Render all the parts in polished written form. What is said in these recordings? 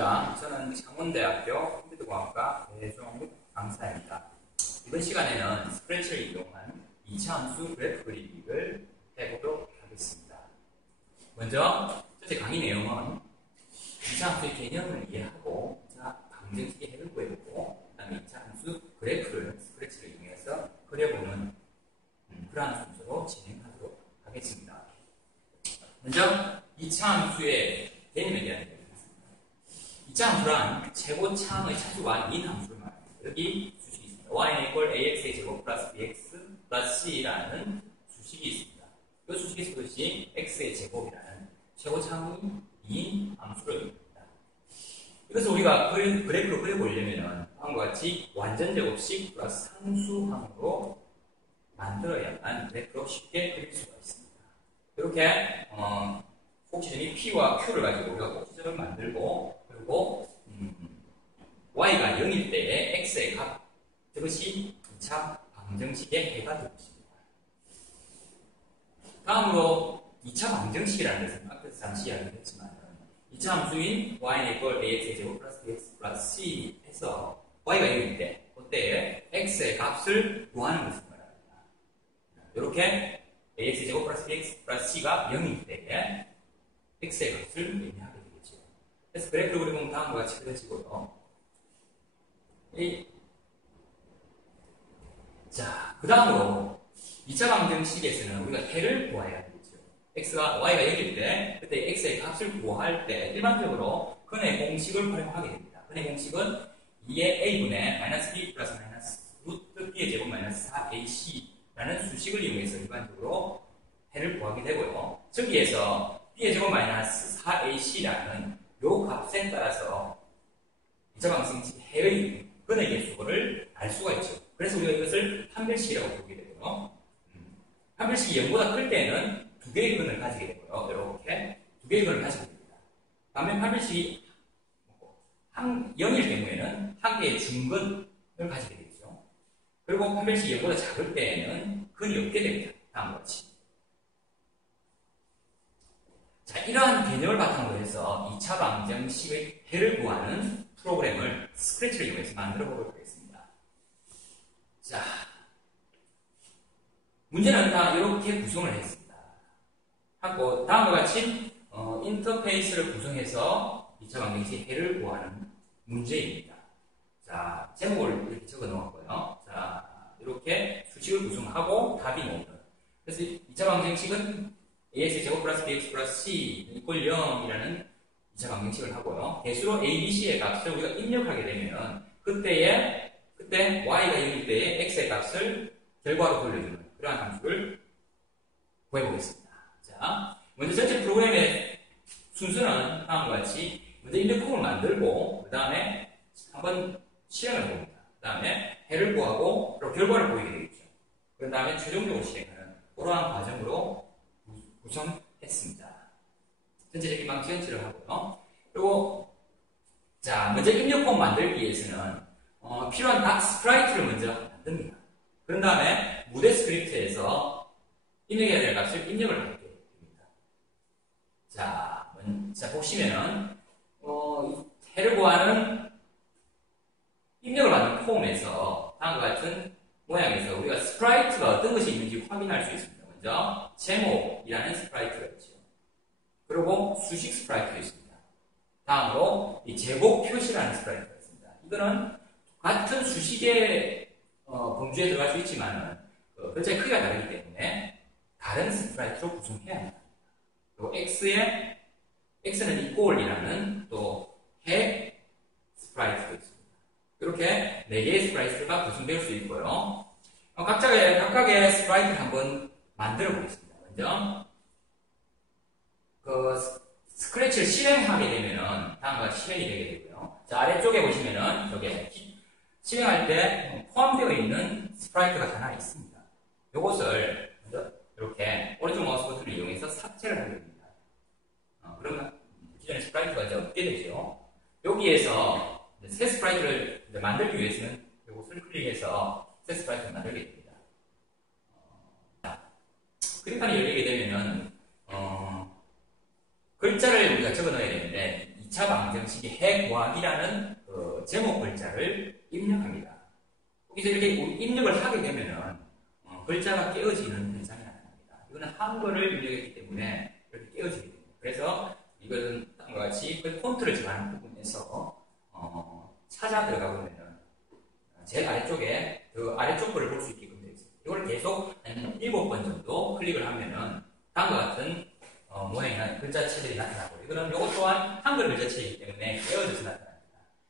반갑습니다. 저는 창원대학교 컴퓨터공학과 배종욱 강사입니다. 이번 시간에는 스크래치를 이용한 2차함수 그래프 그리기를 해보도록 하겠습니다. 먼저 전체 강의 내용은 2차함수의 개념을 이해하고 방정식의 핵을 구해보고 그 다음에 2차함수 그래프를 스크래치를 이용해서 그려보는 그러한 순서로 진행하도록 하겠습니다. 먼저 2차함수의 개념에 대한 얘기입니다. 2차함수란 최고차항의 차수가 아닌 함수를 말합니다. 여기 수식이 있습니다. y는 equal ax의 제곱 플러스 bx 플러스 c라는 수식이 있습니다. 이 수식의 속것이 x의 제곱이라는 최고차항이 2인 함수를 의미합니다. 이것을 우리가 그래프로 그려보려면 다음과 같이 완전제곱식 플러스 상수항으로 만들어야만 그래프로 쉽게 그릴 수가 있습니다. 이렇게 꼭지점이 P와 Q를 가지고 우리가 꼭지점을 만들고 그리고 Y가 0일 때의 X의 값, 그것이 2차 방정식의 해가 될 것입니다. 다음으로 2차 방정식이라는 것은 앞에서 잠시 이야기했지만 2차 함수인 Y는 equal AX의 제곱 플러스 BX 플러스 C에서 Y가 0일 때 그때의 X의 값을 구하는 것을 말합니다. 이렇게 AX의 제곱 플러스 BX 플러스 C가 0일 때에 X의 값을 의미하게 되겠죠. 그래서 그래프를 그려보면 다음과 같이 그려지고요. 자, 그 다음으로 2차 방정식에서는 우리가 해를 구해야 되겠죠. Y가 0일 때, 그때 X의 값을 구할 때 일반적으로 근의 공식을 활용하게 됩니다. 근의 공식은 2의 A분의 마이너스 B 플러스 마이너스 루트 B의 제곱 마이너스 4AC 라는 수식을 이용해서 일반적으로 해를 구하게 되고요. 저기에서 B의 제곱 마이너스 4AC라는 요 값에 따라서 2차 방정식 해의 근의 개수를 알 수가 있죠. 그래서 우리가 이것을 판별식이라고 부르게 되고요. 판별식이 0보다 클 때는 두 개의 근을 가지게 되고요. 이렇게 두 개의 근을 가지게 됩니다. 반면 판별식이 0일 경우에는 한 개의 중근을 가지게 되죠. 그리고 판별식이 0보다 작을 때에는 근이 없게 됩니다. 다음과 같이. 자, 이러한 개념을 바탕으로 해서 2차 방정식의 해를 구하는 프로그램을 스크래치를 이용해서 만들어 보도록 하겠습니다. 자, 문제는 다 이렇게 구성을 했습니다. 하고 다음과 같이 인터페이스를 구성해서 2차 방정식의 해를 구하는 문제입니다. 자, 제목을 이렇게 적어 놓았고요. 자, 이렇게 수식을 구성하고 답이 나오는. 그래서 2차 방정식은 AX의 제곱 플러스 BX 플러스 C 이퀄 0이라는 2차 방정식을 하고요. 개수로 A, B, C의 값을 우리가 입력하게 되면 그때 Y가 0일 때의 X의 값을 결과로 돌려주는 그러한 함수를 구해보겠습니다. 자, 먼저 전체 프로그램의 순서는 다음과 같이 먼저 입력폼을 만들고 그 다음에 한번 실행을 봅니다. 그 다음에 해를 구하고 그리고 결과를 보이게 되겠죠. 그 다음에 최종적으로 실행하는 그러한 과정으로 구성했습니다. 전체적인 방지연치를 하고요. 그리고 자, 먼저 입력폼 만들기 위해서는 필요한 닥 스프라이트를 먼저 만듭니다. 그런 다음에 무대 스크립트에서 입력해야 될 값을 입력을 하게 됩니다. 자, 보시면은 해를 구하는 입력을 받는 폼에서 다음과 같은 모양에서 우리가 스프라이트가 어떤 것이 있는지 확인할 수 있습니다. 먼저 제목이라는 스프라이트가 있죠. 그리고 수식 스프라이트가 있습니다. 다음으로 이 제곱 표시라는 스프라이트가 있습니다. 이거는 같은 수식의 범주에 들어갈 수 있지만 글자의 크기가 다르기 때문에 다른 스프라이트로 구성해야 합니다. 그리고 X는 equal이라는 또 해 스프라이트가 있습니다. 이렇게 4개의 스프라이트가 구성될 수 있고요. 각각의 스프라이트를 한번 만들어 보겠습니다. 먼저 스크래치를 실행하게 되면은 다음과 같이 실행이 되게 되고요. 자, 아래쪽에 보시면은 저게 실행할 때 포함되어 있는 스프라이트가 하나 있습니다. 이것을 먼저 이렇게 오른쪽 마우스 버튼을 이용해서 삭제를 하게 됩니다. 그러면 기존의 스프라이트가 이제 없게 되죠. 여기에서 새 스프라이트를 만들기 위해서는 이것을 클릭해서 새 스프라이트를 만들게 됩니다. 그림판이 열리게 되면은 글자를 우리가 적어 넣어야 되는데 2차 방정식이 해 구하기라는 제목 글자를 입력합니다. 여기서 이렇게 입력을 하게 되면은 글자가 깨어지는 현상이 나타납니다. 이거는 한글을 입력했기 때문에 이렇게 깨어지게 됩니다. 그래서 이것은 다음과 같이 그 폰트를 정하는 부분에서 찾아 들어가 보면은 제일 아래쪽에 그 아래쪽 글을 볼 수 있게끔 되어 있습니다. 이걸 계속 한 7번 정도 클릭을 하면은 다음과 같은 모양의 글자체들이 나타나고, 이거는 요것 또한 한글 글자체이기 때문에 깨어져서 나타납니다.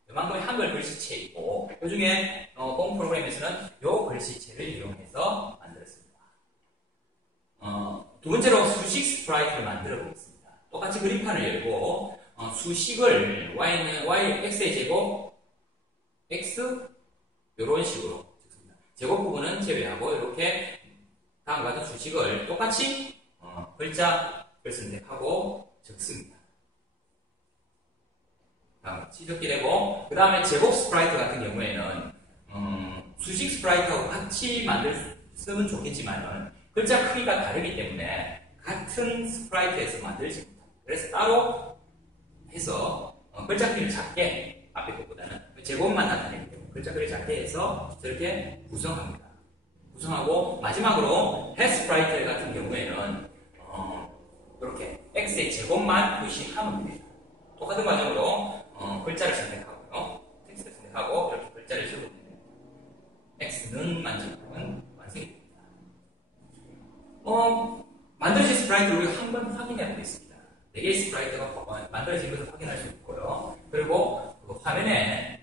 이만큼의 한글 글씨체이고, 그 중에 공 프로그램에서는 요 글씨체를 이용해서 만들었습니다. 두 번째로 수식 스프라이트를 만들어 보겠습니다. 똑같이 그림판을 열고 수식을 y는 x의 제곱 x 이런 식으로 적습니다. 제곱 부분은 제외하고 이렇게 다음과 같은 수식을 똑같이 글자를 선택하고 적습니다. 다음같이 적게 되고, 그 다음에 제곱 스프라이트 같은 경우에는 수식 스프라이트하고 같이 쓰면 좋겠지만은 글자 크기가 다르기 때문에 같은 스프라이트에서 만들지 못합니다. 그래서 따로 해서 글자 크기를 작게, 앞에 것보다는 제곱만 나타내기 때문에 글자 크기를 작게 해서 저렇게 구성합니다. 구성하고 마지막으로 해 스프라이트 같은 경우에는 이렇게 x의 제곱만 표시하면 됩니다. 똑같은 과정으로 글자를 선택하고요, 텍스트를 선택하고 이렇게 글자를 적으면 x는 만족하면 완성이 됩니다. 만들어진 스프라이트를 우리가 한번 확인해 보겠습니다. 4개의 스프라이트가 만들어진 것을 확인할 수 있고요. 그리고 그 화면에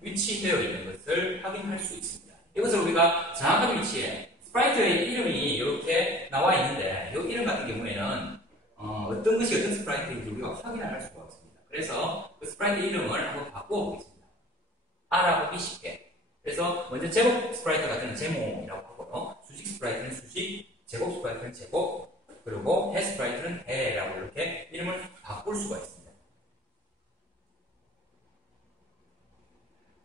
위치되어 있는 것을 확인할 수 있습니다. 이것을 우리가 정확한 위치에 스프라이트의 이름이 이렇게 나와 있는데, 이 이름 같은 경우에는 어떤 것이 어떤 스프라이트인지 우리가 확인할 수가 없습니다. 그래서 그 스프라이트 이름을 한번 바꾸어 보겠습니다. 알아보기 쉽게. 그래서 먼저 제곱 스프라이트 같은 경우는 제목이라고 하고요, 수식 스프라이트는 수식, 제곱 스프라이트는 제곱, 그리고 해 스프라이트는 해라고 이렇게 이름을 바꿀 수가 있습니다.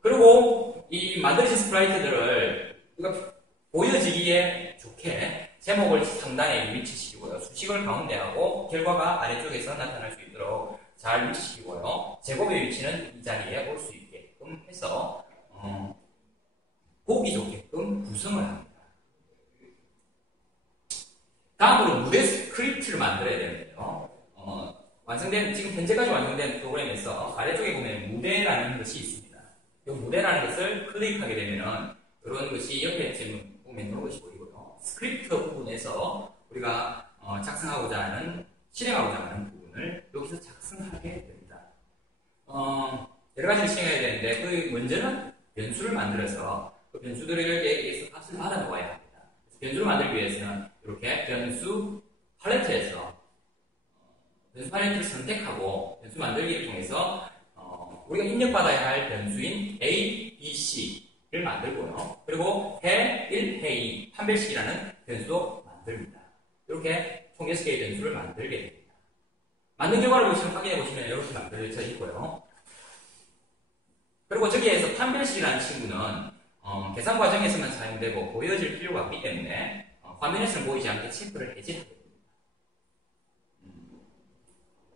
그리고 이 만들어진 스프라이트들을 우리가 보여지기에 좋게 제목을 상단에 위치시키고요, 수식을 가운데 하고 결과가 아래쪽에서 나타날 수 있도록 잘 위치시키고요, 제곱의 위치는 이 자리에 올 수 있게끔 해서 보기 좋게끔 구성을 합니다. 다음으로 무대 스크립트를 만들어야 되는데요. 지금 현재까지 완성된 프로그램에서 아래쪽에 보면 무대라는 것이 있습니다. 이 무대라는 것을 클릭하게 되면은 이런 것이 옆에 지금 보면 이런 것이 보이고요. 스크립트 부분에서 우리가 작성하고자 하는, 실행하고자 하는 부분을 여기서 작성하게 됩니다. 여러 가지를 실행해야 되는데, 그 먼저는 변수를 만들어서 그 변수들에게 값을 받아 놓아야 합니다. 변수를 만들기 위해서는 이렇게 변수 팔레트에서 변수 팔레트를 선택하고 변수 만들기를 통해서 우리가 입력받아야 할 변수인 A, B, C를 만들고요. 그리고 해 1, 해 2, 판별식이라는 변수도 만듭니다. 이렇게 총 6개의 변수를 만들게 됩니다. 만든 결과를 확인해 보시면 이렇게 만들어져 있고요. 그리고 저기에서 판별식이라는 친구는 계산 과정에서만 사용되고 보여질 필요가 없기 때문에 화면에서는 보이지 않게 체크를 해제하게 됩니다.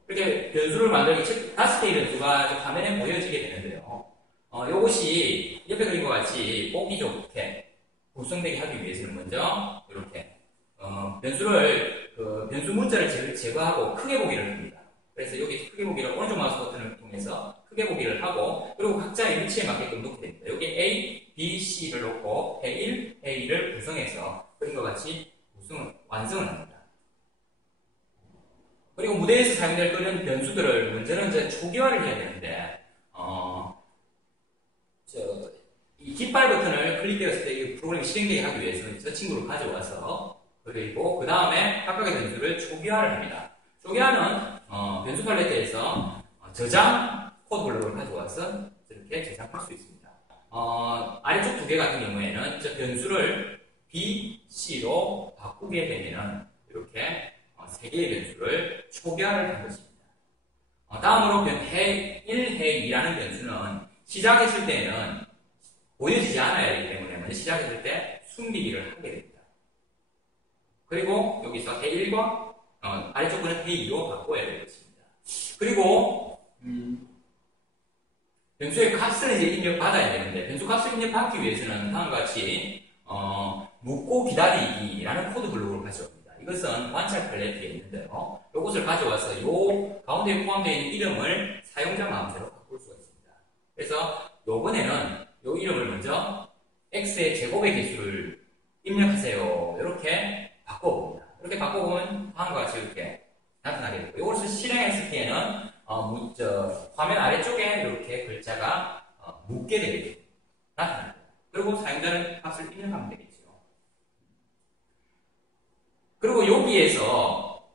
이렇게 변수를 만들기 5개의 변수가 화면에 보여지게 되는데요. 이것이 옆에 그린 것 같이 보기 좋게 구성되게 하기 위해서는 먼저 이렇게 변수를 변수 문자를 제거하고 크게 보기를 합니다. 그래서 여기 크게 보기를 오른쪽 마우스 버튼을 통해서 크게 보기를 하고, 그리고 각자의 위치에 맞게끔 놓게 됩니다. 여기 A, B, C를 놓고 해 1, 해 2를 구성해서 그림과 같이 완성을 합니다. 그리고 무대에서 사용될 그런 변수들을 먼저는 이제 초기화를 해야 되는데, 이 깃발 버튼을 클릭되었을 때 이 프로그램이 실행되게 하기 위해서는 저 친구를 가져와서, 그리고 그 다음에 각각의 변수를 초기화를 합니다. 초기화는 변수 팔레트에서 저장 코드 블록을 가져와서 이렇게 저장할 수 있습니다. 아래쪽 2개 같은 경우에는 저 변수를 B, C로 바꾸게 되면 이렇게 3개의 변수를 초기화를 한 것입니다. 다음으로 해 1, 해 2라는 변수는 시작했을 때는 보여지지 않아야 하기 때문에 먼저 시작했을 때 숨기기를 하게 됩니다. 그리고 여기서 해 1과 아래쪽 거는 A로 바꿔야 되겠습니다. 그리고 변수의 값을 이제 입력받아야 되는데 변수 값을 입력받기 위해서는 다음과 같이 묻고 기다리기라는 코드 블록을 가져옵니다. 이것은 관찰 팔레트에 있는데요. 이것을 가져와서 이 가운데에 포함되어 있는 이름을 사용자 마음대로 바꿀 수가 있습니다. 그래서 요번에는 이 이름을 먼저 x의 제곱의 개수를 입력하세요. 이렇게 바꿔봅니다. 이렇게 바꿔보면 다음과 같이 이렇게 나타나게 되고 이것을 실행했을 때에는 화면 아래쪽에 이렇게 글자가 묻게 되게 나타납니다. 그리고 사용자는 값을 입력하면 되겠죠. 그리고 여기에서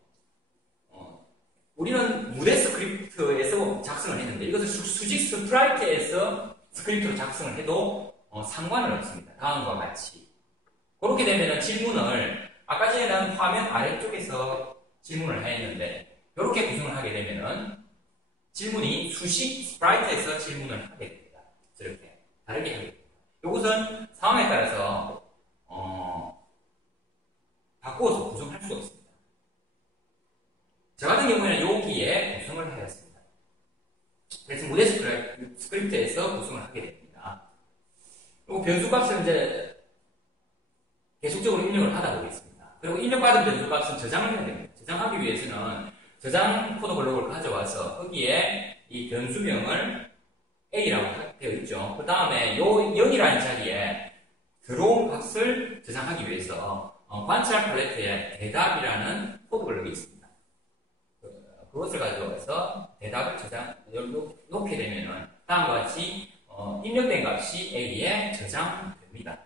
우리는 무대 스크립트에서 작성을 했는데 이것을 수직 스프라이트에서 스크립트로 작성을 해도 상관은 없습니다. 다음과 같이 그렇게 되면 질문을 아까 전에는 화면 아래쪽에서 질문을 했는데 이렇게 구성을 하게 되면은 질문이 수식 스프라이트에서 질문을 하게 됩니다. 이렇게 다르게 하게 됩니다. 이것은 상황에 따라서 바꾸어서 구성할 수가 있습니다. 저 같은 경우에는 여기에 구성을 하였습니다. 그래서 무대 스크립트에서 구성을 하게 됩니다. 그리고 변수값을 이제 계속적으로 입력을 하다 보겠습니다. 그리고 입력받은 변수값은 저장을 해야 됩니다. 저장하기 위해서는 저장 코드 블록을 가져와서 거기에 이 변수명을 A라고 되어 있죠. 그 다음에 요 0이라는 자리에 들어온 값을 저장하기 위해서 관찰 팔레트에 대답이라는 코드 블록이 있습니다. 그것을 가져와서 대답을 놓게 되면은 다음과 같이 입력된 값이 A에 저장됩니다.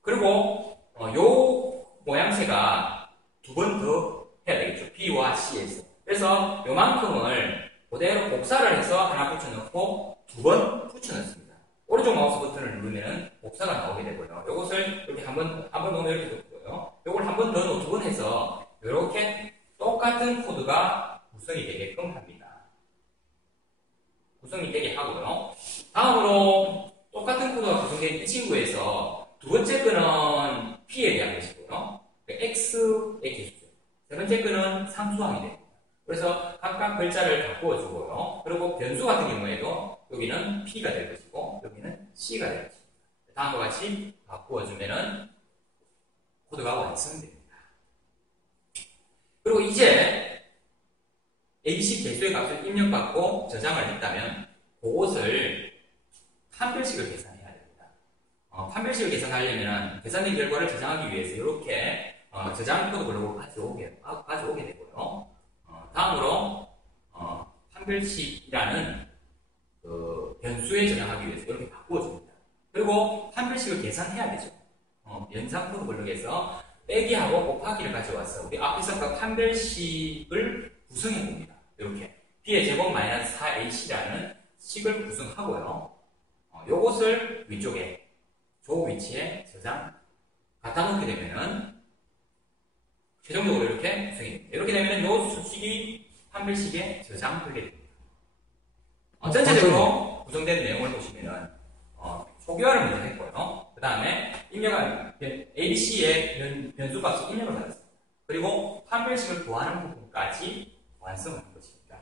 그리고 요 모양새가 두 번 더 해야 되겠죠. B와 C에서. 그래서 요만큼을 그대로 복사를 해서 하나 붙여넣고 두 번 붙여넣습니다. 오른쪽 마우스 버튼을 누르면 복사가 나오게 되고요. 요것을 이렇게 한 번 넣으면 이렇게 넣고요. 요걸 한 번 더 넣고 두 번 해서 이렇게 똑같은 코드가 구성이 되게끔 합니다. 구성이 되게 하고요. 다음으로 똑같은 코드가 구성된 이 친구에서 두 번째 거는 P에 대한 것이고요. X의 개수죠. 세 번째 거는 상수항이 됩니다. 그래서 각각 글자를 바꾸어 주고요. 그리고 변수 같은 경우에도 여기는 P가 될 것이고 여기는 C가 될 것입니다. 다음과 같이 바꾸어 주면은 코드가 완성됩니다. 그리고 이제 ABC 개수의 값을 입력받고 저장을 했다면 그것을 판별식을 계산해야 됩니다. 판별식을 계산하려면 계산된 결과를 저장하기 위해서 이렇게 저장 코드 블록을 가져오게 되고요. 다음으로 판별식이라는 변수에 저장하기 위해서 이렇게 바꾸어줍니다. 그리고 판별식을 계산해야 되죠. 연산 코드 블록에서 빼기하고 곱하기를 가져와서 우리 앞에서 그 판별식을 구성해 봅니다. 이렇게 B의 제곱 마이너스 4AC라는 식을 구성하고요. 요것을 위쪽에 조 위치에 저장 갖다 놓게 되면은 최종적으로 이렇게 구성이 됩니다. 이렇게 되면 요 수식이 판별식에 저장되게 됩니다. 전체적으로 구성된 내용을 보시면은 초기화를 먼저 했고요. 그 다음에 입력한 ABC의 변수값을 입력을 받았습니다. 그리고 판별식을 구하는 부분까지 완성을 한 것입니다.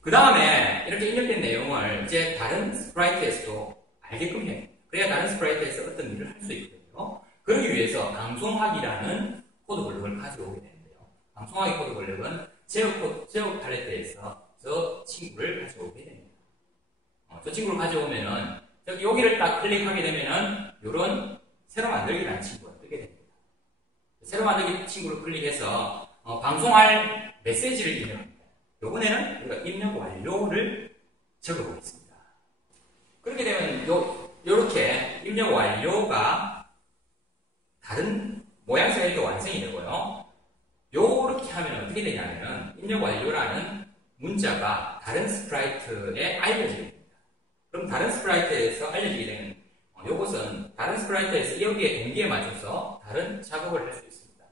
그 다음에 이렇게 입력된 내용을 이제 다른 스프라이트에서도 알게끔 해요. 그래야 다른 스프라이트에서 어떤 일을 할 수 있거든요. 그러기 위해서 방송하기라는 코드 블록을 가져오게 되는데요. 방송하기 코드 블록은 제어 팔레트에서 저 친구를 가져오게 됩니다. 저 친구를 가져오면은 여기를 딱 클릭하게 되면은 이런 새로 만들기라는 친구가 뜨게 됩니다. 새로 만들기 친구를 클릭해서 방송할 메시지를 입력합니다. 이번에는 우리가 입력 완료를 적어보겠습니다. 그렇게 되면 이렇게 입력 완료가 다른 모양새가 이렇게 완성이 되고요. 요렇게 하면 어떻게 되냐면 입력 완료라는 문자가 다른 스프라이트에 알려지게 됩니다. 그럼 다른 스프라이트에서 알려지게 되는 요것은 다른 스프라이트에서 여기에 동기에 맞춰서 다른 작업을 할 수 있습니다.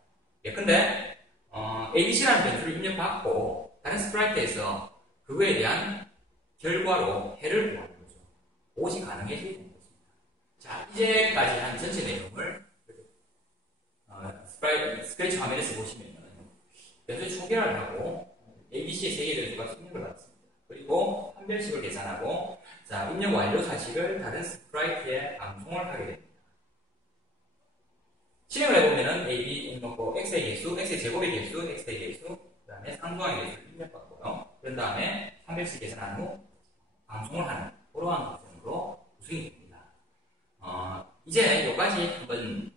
예컨대 ABC라는 변수를 입력받고 다른 스프라이트에서 그거에 대한 결과로 해를 구하는 거죠. 그것이 가능해지게 되는 것입니다. 자, 이제까지 한 전체 내용을 스크래치 화면에서 보시면은 변수 초기화를 하고 ABC의 세 개의 변수가 입력을 받습니다. 그리고 판별식을 계산하고 자, 입력 완료 사실을 다른 스프라이트에 방송을 하게 됩니다. 실행을 해보면은 AB 넣고 x의 개수, x의 제곱의 개수, x의 개수, 그 다음에 상수항의 개수를 입력받고요. 그런 다음에 판별식 계산한 후 방송을 하는 그러한 과정으로 구성이 됩니다. 이제 여기까지 한번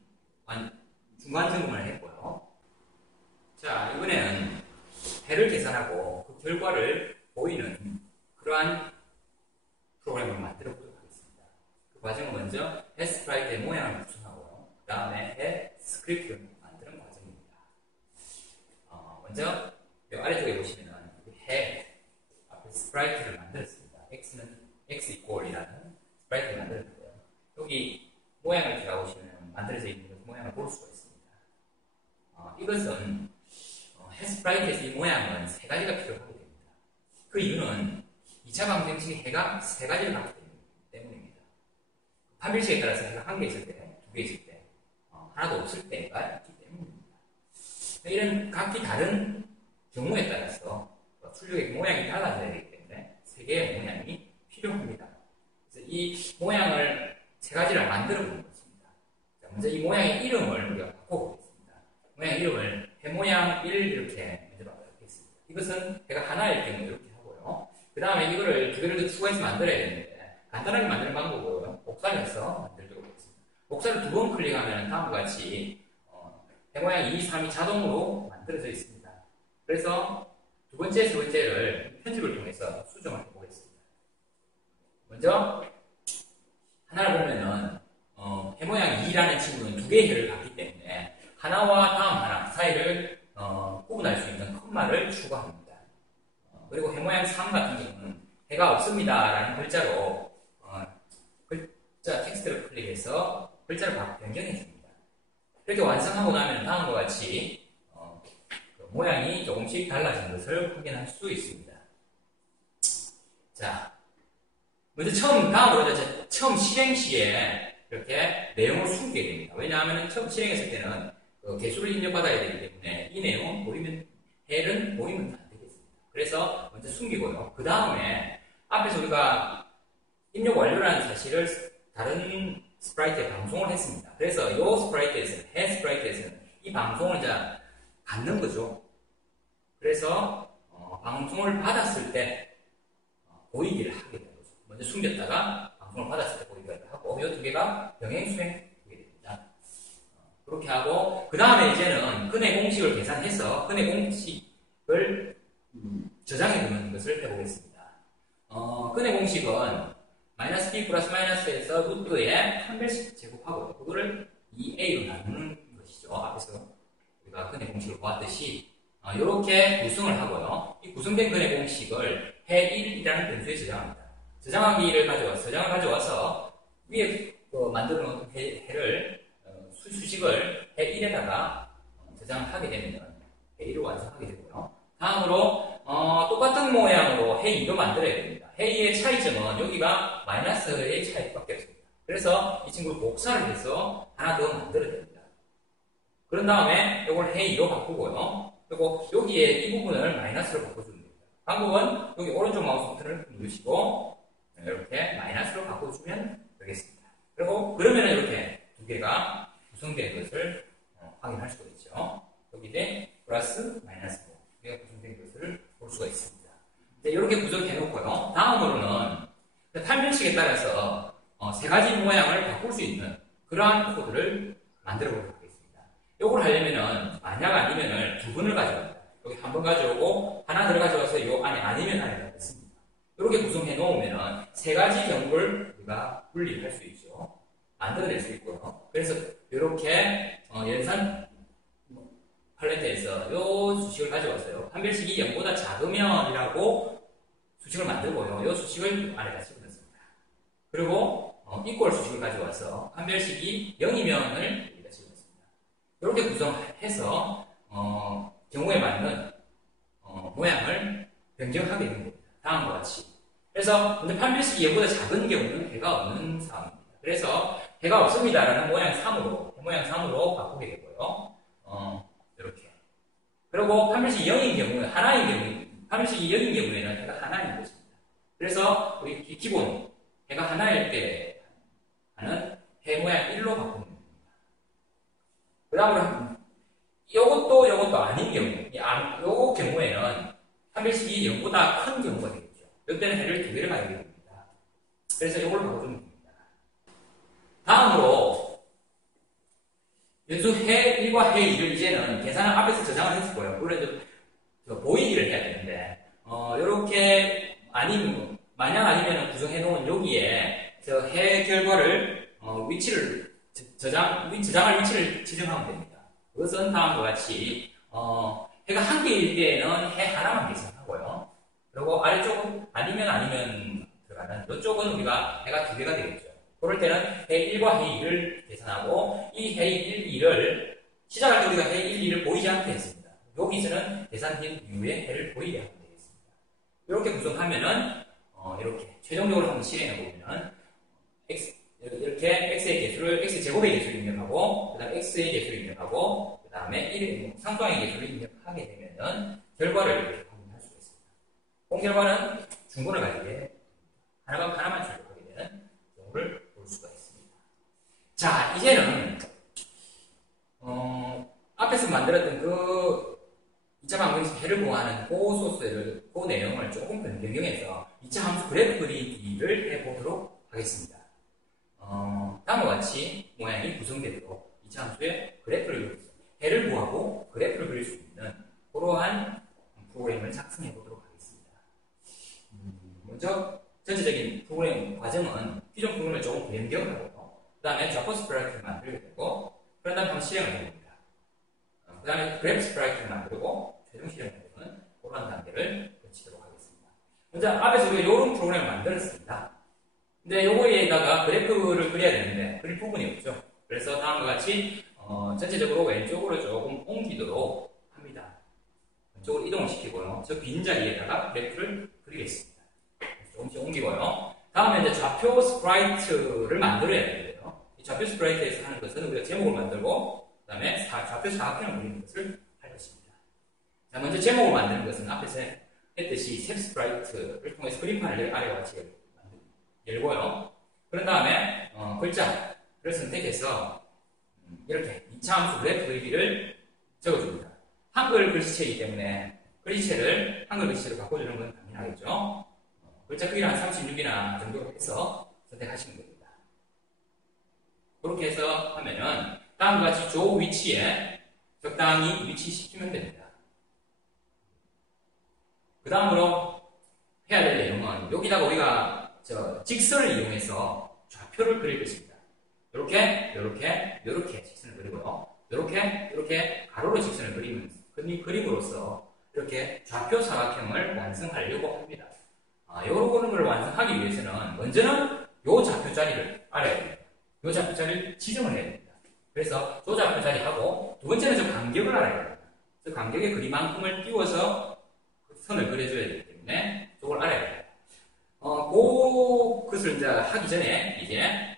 중간 점검을 했고요. 자, 이번에는 해를 계산하고 그 결과를 보이는 그러한 프로그램을 만들어 보도록 하겠습니다. 그 과정은 먼저 해 스프라이트의 모양을 구성하고요. 그 다음에 해 스크립트를 만드는 과정입니다. 먼저 이 아래쪽에 보시면은 해 앞에 스프라이트를 만들었습니다. x는 x 이퀄이라는 스프라이트를 만들었는데요. 여기 모양을 들어가보시면 만들어져 있는 모양을 볼 수가 있습니다. 이것은 해 스프라이트에서 이 모양은 세 가지가 필요하게 됩니다. 그 이유는 2차 방정식의 해가 세 가지를 갖기 때문입니다. 판별식에 따라서 해가 한 개 있을 때, 두 개 있을 때, 하나도 없을 때가 있기 때문입니다. 이런 각기 다른 경우에 따라서 출력의 모양이 달라져야 되기 때문에 세 개의 모양이 필요합니다. 그래서 이 모양을 세 가지를 만들어 보는 것입니다. 자, 먼저 이 모양의 이름을 우리가 바꿔보겠습니다. 모양 이름을 해 모양 1 이렇게 먼저 바꾸겠습니다. 이것은 해가 하나일 경우 이렇게 하고요. 그 다음에 이거를 두 개를 더 추가해서 만들어야 되는데 간단하게 만드는 방법으로 복사를 해서 만들도록 하겠습니다. 복사를 두 번 클릭하면 다음과 같이 해 모양 2, 3이 자동으로 만들어져 있습니다. 그래서 두 번째, 세 번째를 편집을 통해서 수정을 해보겠습니다. 먼저 하나를 보면은 해 모양 2라는 친구는 두 개의 해를 갖기 때문에 하나와 다음 하나 사이를 구분할 수 있는 콤마를 추가합니다. 그리고 해 모양 3 같은 경우는 해가 없습니다 라는 글자로 글자 텍스트를 클릭해서 글자를 변경해 줍니다. 이렇게 완성하고 나면 다음과 같이 모양이 조금씩 달라진 것을 확인할 수 있습니다. 자, 먼저 다음으로 처음 실행 시에 이렇게 내용을 숨기게 됩니다. 왜냐하면 처음 실행했을 때는 개수를 입력받아야 되기 때문에 이 내용은 해는 보이면 안 되겠습니다. 그래서 먼저 숨기고요. 그 다음에 앞에서 우리가 입력 완료라는 사실을 다른 스프라이트에 방송을 했습니다. 그래서 이 스프라이트에서는, 해 스프라이트에서는 이 방송을 이제 받는 거죠. 그래서 방송을 받았을 때 보이기를 하게 되는 거죠. 먼저 숨겼다가 방송을 받았을 때 보이기를 하고 이 두 개가 병행 수행하게 됩니다. 그렇게 하고 그 다음에 이제는 근해 공식을 계산해서 근해 공식을 저장해 두는 것을 해보겠습니다. 근해 공식은 마이너스 b 플러스 마이너스에서 루트에 판별식 제곱하고 그거를 2a로 나누는 것이죠. 앞에서 우리가 근해 공식을 보았듯이 이렇게 구성을 하고요. 이 구성된 근해 공식을 해1이라는 변수에 저장합니다. 저장을 가져와서 위에 만들어 놓은 해를 수식을 해1에다가 저장하게 되면 해1을 완성하게 되고요. 다음으로 똑같은 모양으로 해2도 만들어야 됩니다. 해2의 차이점은 여기가 마이너스의 차이밖에 없습니다. 그래서 이 친구를 복사를 해서 하나 더 만들어야 됩니다. 그런 다음에 이걸 해2로 바꾸고요. 그리고 여기에 이 부분을 마이너스로 바꿔주면 됩니다. 방법은 여기 오른쪽 마우스 버튼을 누르시고 이렇게 마이너스로 바꿔주면 되겠습니다. 그리고 그러면 이렇게 두 개가 구성된 것을 확인할 수가 있죠. 여기에 플러스 마이너스 두 개가 구성된 것을 볼 수가 있습니다. 이렇게 구성해 놓고요. 다음으로는 판별식에 따라서 세 가지 모양을 바꿀 수 있는 그러한 코드를 만들어 보도록 하겠습니다. 이걸 하려면은 만약 아니면을 두 번을 가져옵니다. 여기 한 번 가져오고 하나 더 가져와서 이 안에 아니면 안에다 넣습니다. 이렇게 구성해 놓으면은 세 가지 경우를 우리가 분리할 수 있죠. 만들어낼 수 있고요. 그래서 이렇게 연산 팔레트에서 이 수식을 가져왔어요. 판별식이 0보다 작으면이라고 수식을 만들고요. 이 수식을 안에다 집어넣습니다. 그리고 이퀄 수식을 가져와서 판별식이 0이면을 여기다 집어넣습니다. 이렇게 구성해서 경우에 맞는 모양을 변경하게 되는 겁니다. 다음과 같이. 그래서 근데 판별식이 0보다 작은 경우는 해가 없는 상황입니다. 그래서 해가 없습니다라는 모양 3으로 바꾸게 되고요. 그리고 판별식이 0인 경우에, 하나인 경우에, 판별식이 0인 경우에는 해가 하나인 것입니다. 그래서 우리 기본 해가 하나일 때 하는 해 모양 1로 바꾸면 됩니다. 그 다음으로 요것도 아닌 경우, 요 경우에는 판별식이 0보다 큰 경우가 되겠죠. 이때는 해를 2개를 가야 됩니다. 그래서 요걸 바꿔주면 됩니다. 다음으로 연수 해 1과 해 2를 이제는 계산을 앞에서 저장을 했을 거예요. 물론 이제 보이기를 해야 되는데, 요렇게, 만약 아니면 구성해 놓은 여기에, 해 결과를, 저장할 위치를 지정하면 됩니다. 그것은 다음과 같이, 해가 한 개일 때에는 해 하나만 계산하고요. 그리고 아래쪽은 아니면 들어가는, 이쪽은 우리가 해가 2개가 되겠죠. 그럴 때는 해 1과 해 2를 계산하고 이 해 1, 2를 시작할 때 우리가 해 1, 2를 보이지 않게 했습니다. 여기서는 계산된 이후에 해를 보이게 하면 되겠습니다. 이렇게 구성하면은 이렇게 최종적으로 한번 실행해 보면은 이렇게 x의 개수를 x 제곱의 개수를 입력하고 그다음에 x의 개수를 입력하고 그다음에 상수항의 개수를 입력하게 되면은 결과를 이렇게 확인할 수가 있습니다. 본 결과는 중분을 가지게 하나만 출력하게 되는 경우를 볼 수가 있습니다. 자, 이제는 앞에서 만들었던 그 2차 방정식 해를 구하는 그 내용을 조금 변경해서 2차 함수 그래프 그리기를 해보도록 하겠습니다. 다음과 같이 모양이 구성되도록 2차 함수의 그래프를 그려서 해를 구하고 그래프를 그릴 수 있는 그러한 프로그램을 작성해 보도록 하겠습니다. 먼저 전체적인 프로그램 과정은 기존 프로그램을 조금 변경을 하고 그 다음에 좌표 스프라이트를 만들게 되고 그런 다음에 한번 실행을 해봅니다. 그 다음에 그래프 스프라이트를 만들고 최종 실행을 되는 그런 단계를 거치도록 하겠습니다. 먼저 앞에서 우리가 이런 프로그램을 만들었습니다. 근데 요거에다가 그래프를 그려야 되는데 그릴 부분이 없죠. 그래서 다음과 같이 전체적으로 왼쪽으로 조금 옮기도록 합니다. 왼쪽으로 이동을 시키고요. 저 빈자리에다가 그래프를 그리겠습니다. 조금씩 옮기고요. 다음에 이제 좌표 스프라이트를 만들어야 되는데요. 이 좌표 스프라이트에서 하는 것은 우리가 제목을 만들고 그 다음에 좌표 사각형을 그리는 것을 할 것입니다. 자, 먼저 제목을 만드는 것은 앞에서 했듯이 셉 스프라이트를 통해서 그림판을 아래와 같이 열고요. 그런 다음에 글자를 선택해서 이렇게 2차 함수 그래프 그리기를 적어줍니다. 한글 글씨체이기 때문에 글씨체를 한글 글씨체로 바꿔주는 건 당연하겠죠. 글자 크기를 한 36이나 정도 해서 선택하시면 됩니다. 그렇게 해서 하면은 다음과 같이 조 위치에 적당히 위치시키면 됩니다. 그 다음으로 해야 될 내용은 여기다가 우리가 직선을 이용해서 좌표를 그릴 것입니다. 이렇게 직선을 그리고요. 이렇게 가로로 직선을 그림으로써 이렇게 좌표 사각형을 완성하려고 합니다. 요런 걸 완성하기 위해서는 먼저는 요 좌표 자리를 알아야 됩니다. 요 좌표 자리를 지정을 해야 됩니다. 그래서 요 좌표 자리하고 두 번째는 저 간격을 알아야 됩니다. 저 간격의 그림만큼을 띄워서 선을 그려줘야 되기 때문에 저걸 알아야 됩니다. 그것을 이제 하기 전에 이제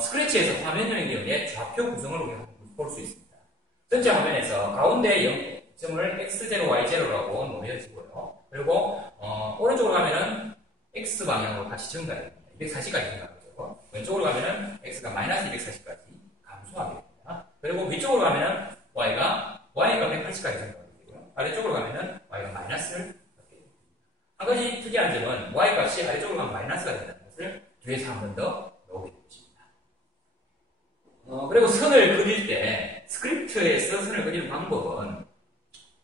스크래치에서 화면 연결의 좌표 구성을 우리가 볼 수 있습니다. 전체 화면에서 가운데 0점을 x0, y0라고 놓여지고요. 그리고 오른쪽으로 가면은 x 방향으로 같이 증가해요. 240까지 증가하죠. 왼쪽으로 가면은 x가 마이너스 240까지 감소하게 됩니다. 그리고 위쪽으로 가면은 y가 180까지 증가하게 되고요. 아래쪽으로 가면은 y가 마이너스를 갖게 됩니다. 한 가지 특이한 점은 y 값이 아래쪽으로 가면 마이너스가 된다는 것을 뒤에서 한 번 더 넣게 될 것입니다. 그리고 선을 그릴 때 스크립트에서 선을 그리는 방법은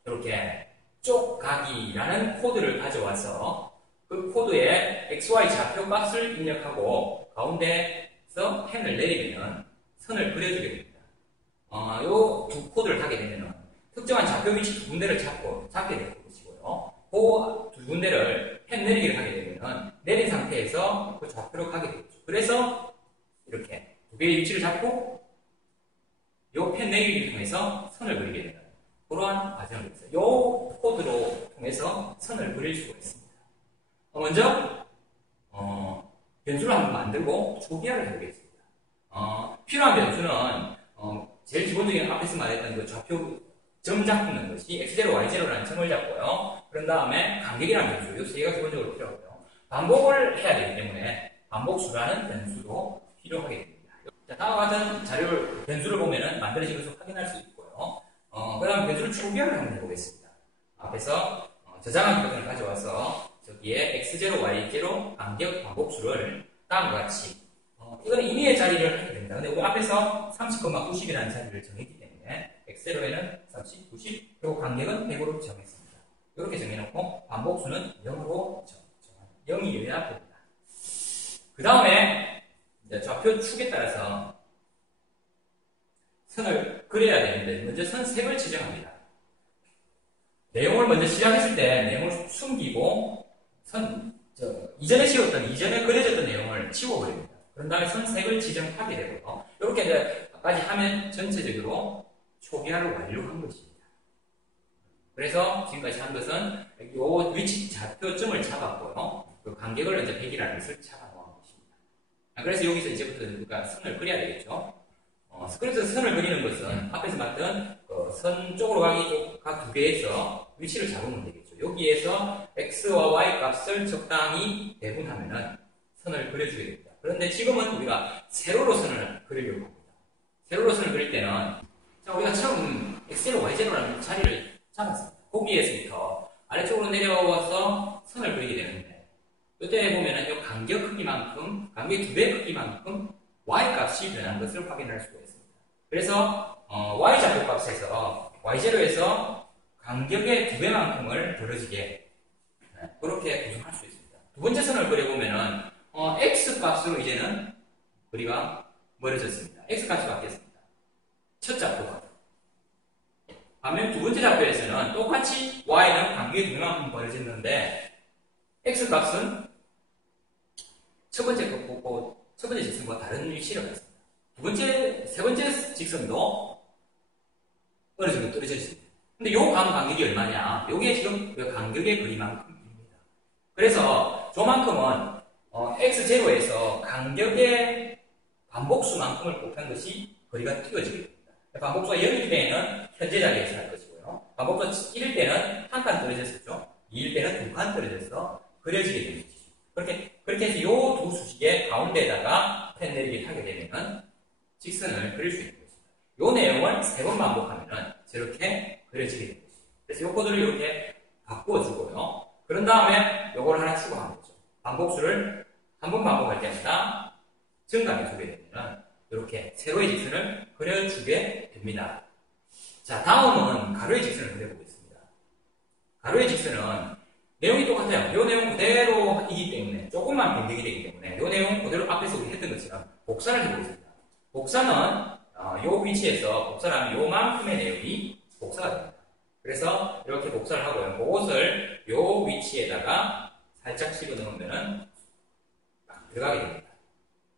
이렇게 쪽가기라는 코드를 가져와서 그 코드에 XY 좌표 값을 입력하고 가운데서 펜을 내리면 선을 그려주게 됩니다. 요 두 코드를 하게 되면 특정한 좌표 위치 두 군데를 잡게 될 것이고요. 그 두 군데를 펜 내리기를 하게 되면 내린 상태에서 그 좌표로 가게 되겠죠. 그래서 이렇게 두 개의 위치를 잡고 요 펜 내리기를 통해서 선을 그리게 되는 그러한 과정을 있어요. 요 코드로 통해서 선을 그릴 수가 있습니다. 먼저 변수를 한번 만들고 초기화를 해보겠습니다. 필요한 변수는 제일 기본적인 앞에서 말했던 그 좌표 점 잡는 것이 x0, y0라는 점을 잡고요. 그런 다음에 간격이라는 변수, 이 세 개가 기본적으로 필요하고요. 반복을 해야 되기 때문에 반복수라는 변수도 필요하게 됩니다. 자, 다음과 같은 자료를, 변수를 보면은 만들어진 것을 확인할 수 있고요. 그 다음 변수를 초기화를 한번 해보겠습니다. 앞에서 저장한 부분을 가져와서 저기에 x0, y0 간격 반복수를 다음과 같이 이거는 임의의 자리를 하게 됩니다. 근데 우리 앞에서 30,90이라는 자리를 정했기 때문에 x0에는 30, 90 그리고 간격은 100으로 정했습니다. 이렇게 정해놓고 반복수는 0으로 0이어야 됩니다. 그 다음에 좌표 축에 따라서 선을 그려야 되는데 먼저 선 색을 지정합니다. 내용을 먼저 시작했을 때 내용을 숨기고 이전에 그려졌던 내용을 지워버립니다. 그런 다음에 선 색을 지정하게 되고요. 이렇게까지 하면 전체적으로 초기화를 완료한 것입니다. 그래서 지금까지 한 것은 이 위치 좌표점을 잡았고요. 그 간격을 이제 100이라는 것을 잡아놓은 것입니다. 그래서 여기서 이제부터 우리가 선을 그려야 되겠죠. 그래서 선을 그리는 것은 앞에서 봤던 선 쪽으로 가기 각 두 개에서 위치를 잡으면 되겠죠. 여기에서 x와 y 값을 적당히 배분하면은 선을 그려주게 됩니다. 그런데 지금은 우리가 세로로 선을 그리려고 합니다. 세로로 선을 그릴 때는 우리가 처음 x0, y0라는 자리를 잡았습니다. 거기에서부터 아래쪽으로 내려와서 선을 그리게 되는데 이때 보면은 이 간격 크기만큼, 간격의 2배 크기만큼 y 값이 변한 것을 확인할 수가 있습니다. 그래서 y 좌표값에서 y0에서 간격의 2배만큼을 벌어지게 그렇게 구성할 수 있습니다. 두 번째 선을 그려보면은 x 값으로 이제는 거리가 멀어졌습니다. x 값이 바뀌었습니다. 첫 좌표가. 반면 두 번째 좌표에서는 똑같이 y는 간격의 2배만큼 벌어졌는데 x 값은 첫 번째 직선과 다른 위치를 갔습니다. 세 번째 직선도 어느 정도 떨어져 있습니다. 근데 요 간격이 얼마냐? 요게 지금 그 간격의 거리만큼입니다. 그래서 저만큼은 x0에서 간격의 반복수만큼을 곱한 것이 거리가 띄워지게 됩니다. 반복수가 0일 때는 현재 자리에서 할 것이고요. 반복수가 1일 때는 한 칸 떨어졌었죠. 2일 때는 2칸 떨어져서 그려지게 되는 것이죠. 그렇게 해서 요 두 수식의 가운데에다가 펜 내리기를 하게 되면 직선을 그릴 수 있는 것입니다. 요 내용을 3번 반복하면 저렇게 그려지게 되는 것입니다. 그래서 요 코드를 이렇게 바꿔주고요. 그런 다음에 요걸 하나 추가하는 거죠. 반복수를 한 번 반복할 때마다 증가해주게 되면 이렇게 세로의 직선을 그려주게 됩니다. 자, 다음은 가로의 직선을 그려보겠습니다. 가로의 직선은 내용이 똑같아요. 이 내용 그대로이기 때문에 조금만 변경이 되기 때문에 이 내용 그대로 앞에서 우리 했던 것처럼 복사를 해보겠습니다. 복사는 이 위치에서 복사를 하면 요만큼의 내용이 복사가 됩니다. 그래서 이렇게 복사를 하고요. 그것을 이 위치에다가 살짝 집어넣으면 들어가게 됩니다.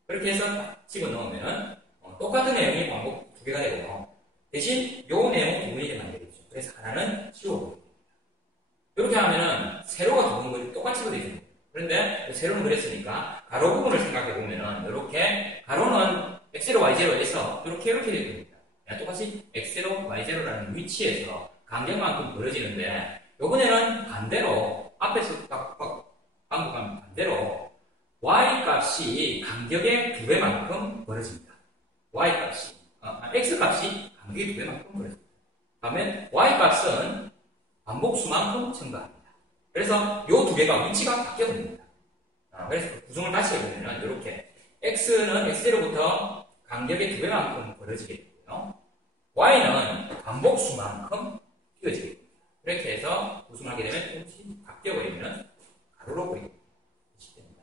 그렇게 해서 딱 집어넣으면 똑같은 내용이 반복 2개가 되고요. 대신 이 내용이 2분이 되면 안 되겠죠. 그래서 하나는 지워버립니다. 이렇게 하면은 세로가 2분 똑같이 그려집니다. 그런데 세로는 그랬으니까 가로 부분을 생각해 보면은 이렇게 가로는 x0, y0에서 이렇게 됩니다. 똑같이 x0, y0라는 위치에서 간격만큼 벌어지는데 이번에는 반대로 앞에서 반복하면 반대로 y 값이 간격의 2배만큼 벌어집니다. y 값이 x 값이 간격의 2배만큼 벌어집니다. 반면 y 값은 반복수만큼 증가합니다. 그래서 이 2개가 위치가 바뀌어버립니다. 그래서 그 구성을 다시 해보면 이렇게 x는 x0부터 간격의 2배만큼 벌어지게 되고요. y는 반복수만큼 띄워지게 됩니다. 이렇게 해서 구성을 하게 되면 조금씩 바뀌어버리면 가로로 그리게 됩니다.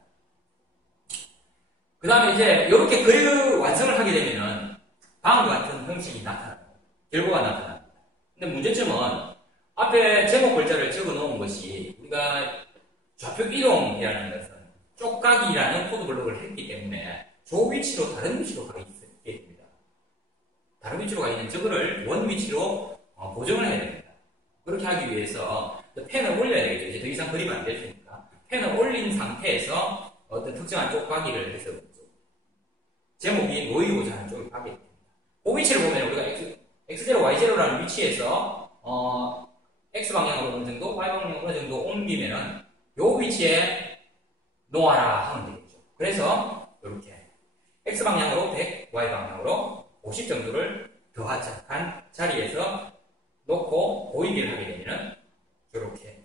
그 다음에 이제 이렇게 완성을 하게 되면은 다음과 같은 형식이 나타납니다. 결과가 나타납니다. 근데 문제점은 앞에 제목 글자를 적어 놓은 것이 우리가 좌표 이동이라는 것은 쪽각이라는 코드 블록을 했기 때문에 저 위치로 다른 위치로 가 있게 됩니다. 다른 위치로 가 있는 저거를 원 위치로 고정을 해야 됩니다. 그렇게 하기 위해서 펜을 올려야 되겠죠. 이제 더 이상 그리면 안 될 테니까 펜을 올린 상태에서 어떤 특정한 쪽각이를 해서 제목이 놓이고자 하는 쪽을 가게 됩니다. 그 위치를 보면 우리가 x0, y0라는 위치에서 X 방향으로 어느 정도, Y 방향으로 어느 정도 옮기면은 요 위치에 놓아라 하면 되겠죠. 그래서 이렇게 X 방향으로 100, Y 방향으로 50 정도를 더한 자리에서 놓고 보이기를 하게 되면은 이렇게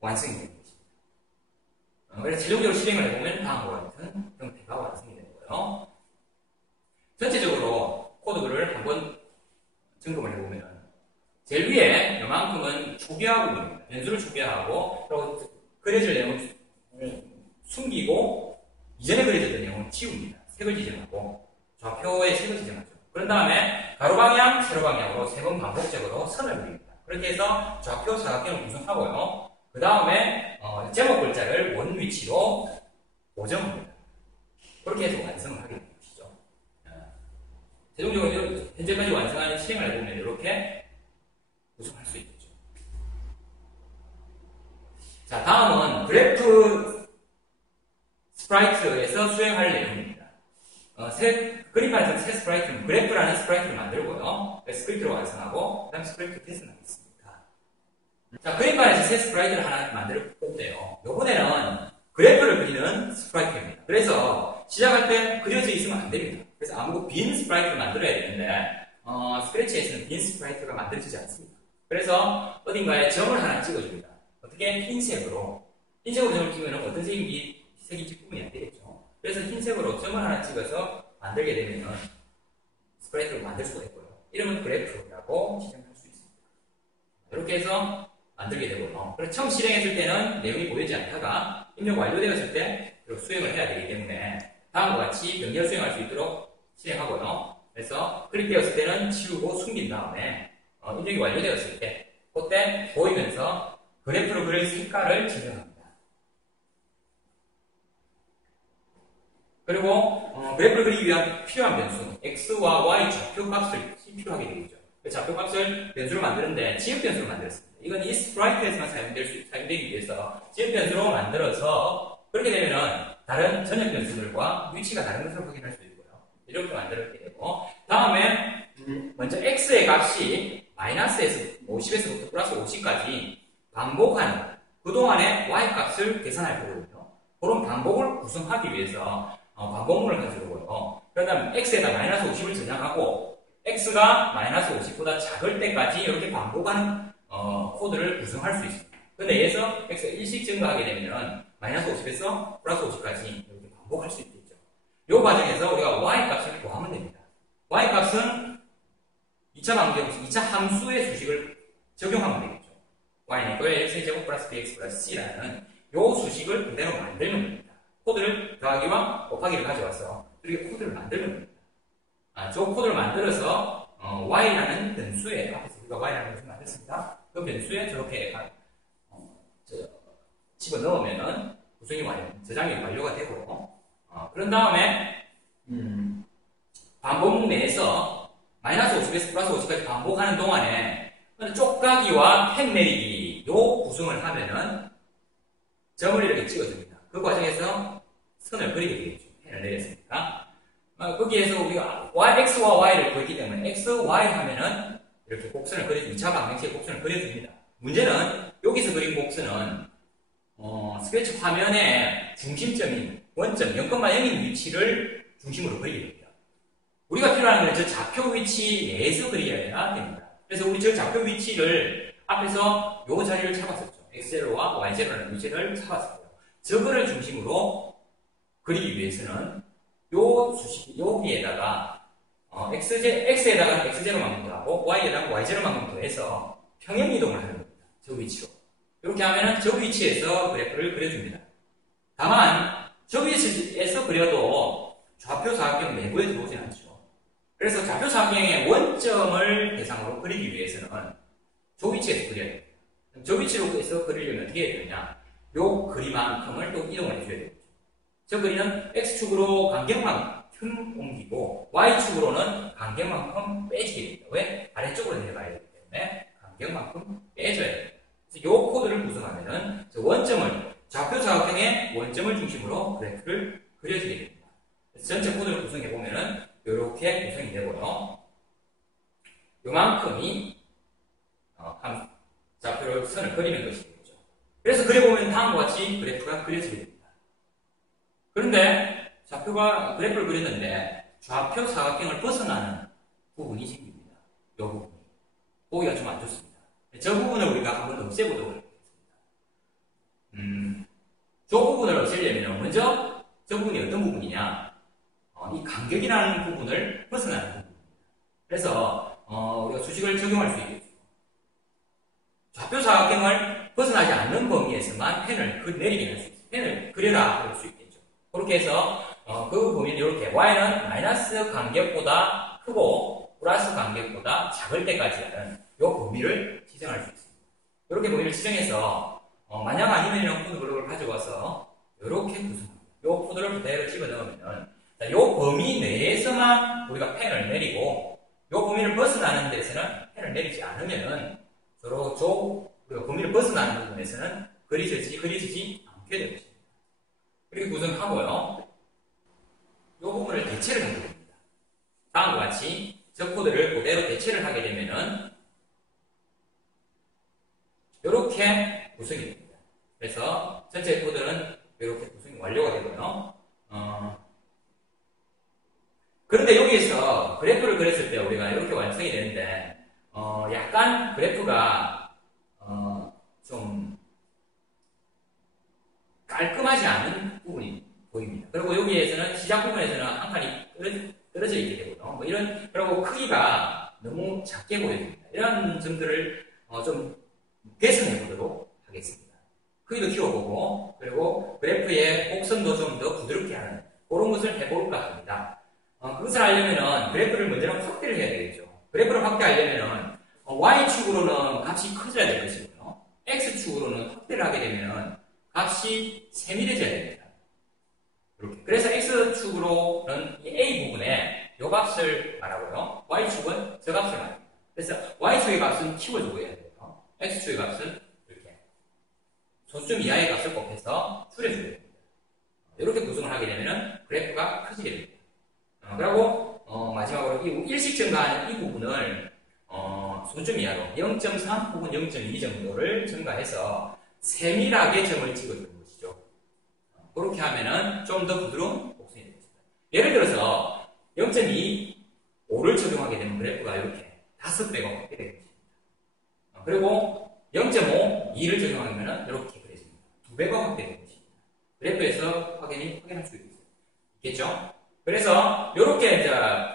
완성이 되는 것입니다. 그래서 최종적으로 실행을 해보면 다음과 같은 형태가 완성이 되는 거예요. 전체적으로 코드를 한번 점검을 해보면 제일 위에 요만큼은 초기화 부분입니다. 변수를 초기화하고 그리고 그려질 내용을 숨기고 이전에 그려졌던 내용을 지웁니다. 색을 지정하고 좌표에 색을 지정하죠. 그런 다음에 가로 방향, 세로 방향으로 3번 반복적으로 선을 그립니다. 그렇게 해서 좌표 사각형을 구성하고요. 그 다음에 제목 글자를 원 위치로 고정합니다. 그렇게 해서 완성을 하게 됩니다. 최종적으로 현재까지 완성한 실행을 해보면 이렇게 구성할 수 있겠죠. 자, 다음은 그래프 스프라이트에서 수행할 내용입니다. 그림판에서 새 스프라이트는 그래프라는 스프라이트를 만들고요. 스크립트로 완성하고 그 다음 스크립트 테스트를 하겠습니다. 자, 그림판에서 새 스프라이트를 하나 만들 건데요. 이번에는 그래프를 그리는 스프라이트입니다. 그래서 시작할 때 그려져 있으면 안 됩니다. 그래서 아무것도 빈 스프라이트를 만들어야 되는데 스크래치에서는 빈 스프라이트가 만들어지지 않습니다. 그래서 어딘가에 점을 하나 찍어줍니다. 어떻게? 흰색으로 점을 찍으면 어떤 색인지 구분이 안 되겠죠. 그래서 흰색으로 점을 하나 찍어서 만들게 되면 스프라이트를 만들 수가 있고요. 이름은 그래프라고 지정할 수 있습니다. 이렇게 해서 만들게 되고요. 그래서 처음 실행했을 때는 내용이 보이지 않다가 입력 완료되었을 때 수행을 해야 되기 때문에 다음과 같이 연결 수행할 수 있도록 실행하고요. 그래서 클릭되었을 때는 지우고 숨긴 다음에 입력이 완료되었을 때 그때 보이면서 그래프로 그릴 색깔을 지정합니다. 그리고 그래프를 그리기 위한 필요한 변수 X와 Y 좌표 값을 필요하게 되겠죠. 좌표 값을 변수로 만드는데 지읒 변수로 만들었습니다. 이건 이 스프라이트에서만 사용되기 위해서 지읒 변수로 만들어서 그렇게 되면은 다른 전역 변수들과 위치가 다른 것을 확인할 수 있고요. 이렇게 만들게 되고 다음에 먼저 X의 값이 마이너스에서 50에서부터 플러스 50까지 반복하는 그동안의 Y 값을 계산할 거거든요. 그런 반복을 구성하기 위해서 반복문을 가져오고요. 그 다음에 X에다 마이너스 50을 저장하고 X가 마이너스 50보다 작을 때까지 이렇게 반복하는 코드를 구성할 수 있습니다. 근데 여기서 X가 일씩 증가하게 되면 마이너스 50에서 플러스 50까지 이렇게 반복할 수 있겠죠. 이 과정에서 우리가 Y 값을 구하면 됩니다. Y 값은 2차 함수의 수식을 적용하면 되겠죠. Y는 X제곱 플러스 BX 플러스 C라는 이 수식을 그대로 만들면 됩니다. 코드를 더하기와 곱하기를 가져와서 이렇게 코드를 만들면 됩니다. 저 코드를 만들어서 Y라는 변수에 앞에서 우리가 Y라는 변수를 만들었습니다. 그 변수에 저렇게 집어넣으면은 구성이 저장이 완료가 되고 그런 다음에 반복문 내에서 마이너스 50에서 플러스 50까지 반복하는 동안에 쪽가기와 펜 내리기 요 구성을 하면은 점을 이렇게 찍어줍니다. 그 과정에서 선을 그리게 되겠죠. 펜을 내렸으니까 거기에서 우리가 X와 Y를 그렸기 때문에 X, Y 하면은 이렇게 곡선을 그려줍니다. 2차 방정식의 곡선을 그려줍니다. 문제는 여기서 그린 곡선은 스케치 화면의 중심점인 원점 0,0인 위치를 중심으로 그리게 됩니다. 우리가 필요한 건 저 좌표 위치 내에서 그려야 됩니다. 그래서 우리 저 좌표 위치를 앞에서 요 자리를 잡았었죠. X0와 Y0라는 위치를 잡았었고요. 저거를 중심으로 그리기 위해서는 요 수식, 여기에다가 X에다가 X0만큼 더하고 Y에다가 Y0만큼 더해서 평행 이동을 하는 겁니다. 저 위치로. 이렇게 하면은 저 위치에서 그래프를 그려줍니다. 다만 저 위치에서 그려도 좌표 사각형 내부에 들어오진 않죠. 그래서 좌표 사각형의 원점을 대상으로 그리기 위해서는 저 위치에서 그려야 됩니다. 저 위치로 해서 그리려면 어떻게 해야 되느냐? 요 거리만큼을 또 이동을 해줘야 되겠죠. 저 거리는 X축으로 간격만큼 옮기고 Y축으로는 간격만큼 빼지게 됩니다. 왜? 아래쪽으로 내려가야 되기 때문에 간격만큼 빼줘야 됩니다. 그래서 요 코드를 구성하면은 저 원점을 좌표 사각형의 원점을 중심으로 그래프를 그려주게 됩니다. 그래서 전체 코드를 구성해 보면은 이렇게 구성이 되고요. 요만큼이 그리는 것이 되겠죠. 그래서 그려보면 다음과 같이 그래프가 그려지게 됩니다. 그런데 그래프를 그렸는데 좌표 사각형을 벗어나는 부분이 생깁니다. 이 부분이. 보기가 좀 안 좋습니다. 저 부분을 우리가 한번 없애보도록 하겠습니다. 저 부분을 없애려면 먼저 저 부분이 어떤 부분이냐? 이 간격이라는 부분을 벗어나는 부분입니다. 그래서 우리가 수식을 적용할 수 있겠죠. 좌표 사각형을 벗어나지 않는 범위에서만 펜을 내리게 할 수 있어요. 펜을 그려라 할 수 있겠죠. 그렇게 해서 그 범위는 이렇게 y는 마이너스 간격보다 크고 플러스 간격보다 작을 때까지 하는 이 범위를 지정할 수 있습니다. 이렇게 범위를 지정해서 만약 아니면 코드 블록을 가져와서 이렇게 구성합니다. 이 코드를 그대로 집어넣으면 이 범위 내에서만 우리가 펜을 내리고 이 범위를 벗어나는 데서는 펜을 내리지 않으면은 서로 우리가 범위를 벗어나는 부분에서는 그려지지 않게 되는 것입니다. 이렇게 구성하고요. 이 부분을 대체를 하게 됩니다. 다음과 같이 저 코드를 그대로 대체를 하게 되면은 이렇게 구성이 됩니다. 그래서 전체 코드는 이렇게 구성이 완료가 되고요. 그런데 여기에서 그래프를 그렸을 때 우리가 이렇게 완성이 되는데 약간 그래프가 좀 깔끔하지 않은 부분이 보입니다. 그리고 여기에서는 시작 부분에서는 한 칸이 떨어져 있게 되고요. 그리고 크기가 너무 작게 보여집니다. 이런 점들을 좀 개선해 보도록 하겠습니다. 크기도 키워보고, 그리고 그래프의 곡선도 좀 더 부드럽게 하는 그런 것을 해볼까 합니다. 그것을 하려면은 그래프를 먼저는 확대를 해야 되겠죠. 그래프를 확대하려면은 Y축으로는 값이 커져야 될 것이고요. X축으로는 확대를 하게 되면은 값이 세밀해져야 됩니다. 이렇게. 그래서 X축으로는 이 A 부분에 이 값을 말하고요. Y축은 저 값을 말합니다. 그래서 Y축의 값은 키워주고 해야 돼요. X축의 값은 이렇게 소수점 이하의 값을 곱해서 줄여줘야 됩니다. 이렇게 구성을 하게 되면은 그래프가 커지게 됩니다. 그리고 마지막으로 이 일식 증가하는 이 부분을 소수점 이하로 0.3 혹은 0.2 정도를 증가해서 세밀하게 점을 찍어주는 것이죠. 그렇게 하면은 좀 더 부드러운 곡선이 되겠습니다. 예를 들어서 0.2, 5를 적용하게 되면 그래프가 이렇게 5배가 확대되게 됩니다. 그리고 0.5, 2를 적용하면 이렇게 그려집니다. 2배가 확대되는 것입니다. 그래프에서 확인할 수 있겠죠? 그래서 이렇게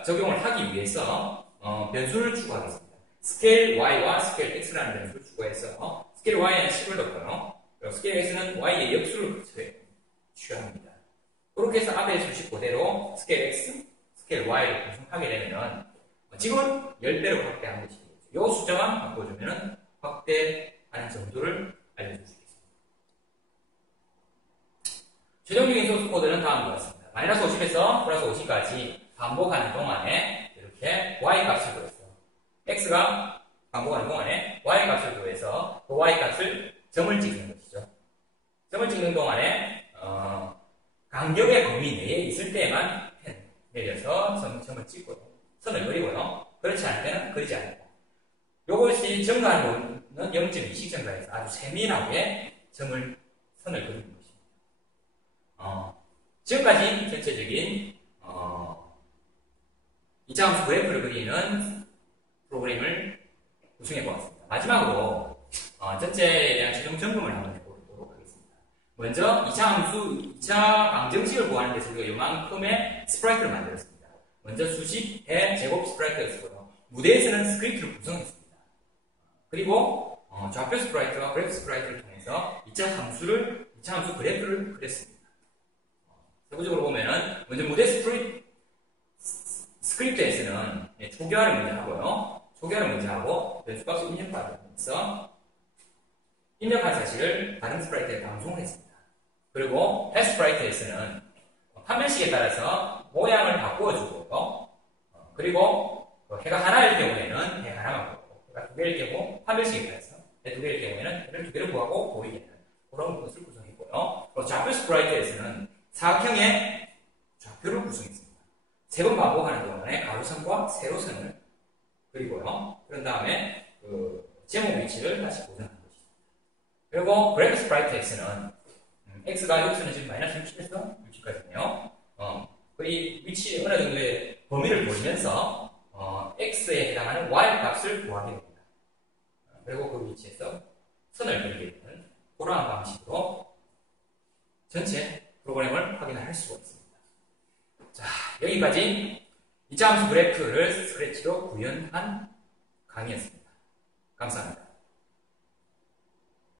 적용을 하기 위해서 변수를 추가하겠습니다. 스케일 y와 스케일 x라는 변수를 추가해서 스케일 y에는 10을 넣고요. 그리고 스케일 x는 y의 역수를 취합니다. 그렇게 해서 앞에 수식 그대로 스케일 x, 스케일 y를 구성하게 되면 지금 10배로 확대한 것이 되겠죠. 이 숫자만 바꿔주면 확대하는 정도를 알려줄 수 있겠습니다. 최종적인 소스 코드는 다음과 같습니다. 마이너스 50에서 플러스 50까지 반복하는 동안에 이렇게 y 값을 구했어요. x가 반복하는 동안에 y 값을 구해서 그 y 값을 점을 찍는 것이죠. 점을 찍는 동안에 간격의 범위 내에 있을 때만 펜 내려서 점을 찍고요. 선을 그리고요. 그렇지 않을 때는 그리지 않는다. 이것이 증가하는 부분은 0.2씩 증가해서 아주 세밀하게 선을 그리는 것입니다. 지금까지 전체적인 2차 함수 그래프를 그리는 프로그램을 구성해 보았습니다. 마지막으로 전체에 대한 최종 점검을 한번 해보도록 하겠습니다. 먼저 2차 함수, 2차 방정식을 구하는 데서 우리가 이만큼의 스프라이트를 만들었습니다. 먼저 수식, 배, 제곱 스프라이트를 쓰고요. 무대에서는 스크립트를 구성했습니다. 그리고 좌표 스프라이트와 그래프 스프라이트를 통해서 2차 함수 그래프를 그렸습니다. 세부적으로 보면은 먼저 무대 스크립트에서는 초기화를 먼저 하고요. 초기화를 먼저 하고 변수값을 입력하면서 입력한 사실을 다른 스프라이트에 방송을 했습니다. 그리고 배 스프라이트에서는 화면식에 따라서 모양을 바꾸어 주고요. 그리고 해가 하나일 경우에는 해 하나만 구하고 해가 두 개일 경우 화면식에 따라서 해 두 개일 경우에는 해를 두 개를 구하고 보이게 하는 그런 것을 구성했고요. 좌표 스프라이트에서는 사각형의 좌표를 구성했습니다. 세 번 반복하는 동안에 가로선과 세로선을 그리고요. 그런 다음에 제목 위치를 다시 고정하는 것입니다. 그리고 그래프 스프라이트 x는 x가 여기서는 지금 마이너스 60에서 60까지네요. 이 위치 어느 정도의 범위를 보이면서 x에 해당하는 y 값을 구하게 됩니다. 그리고 그 위치에서 선을 그리게 되는 그러한 방식으로 전체 프로그램을 확인할 수가 있습니다. 자, 여기까지 2차 함수 그래프를 스크래치로 구현한 강의였습니다. 감사합니다.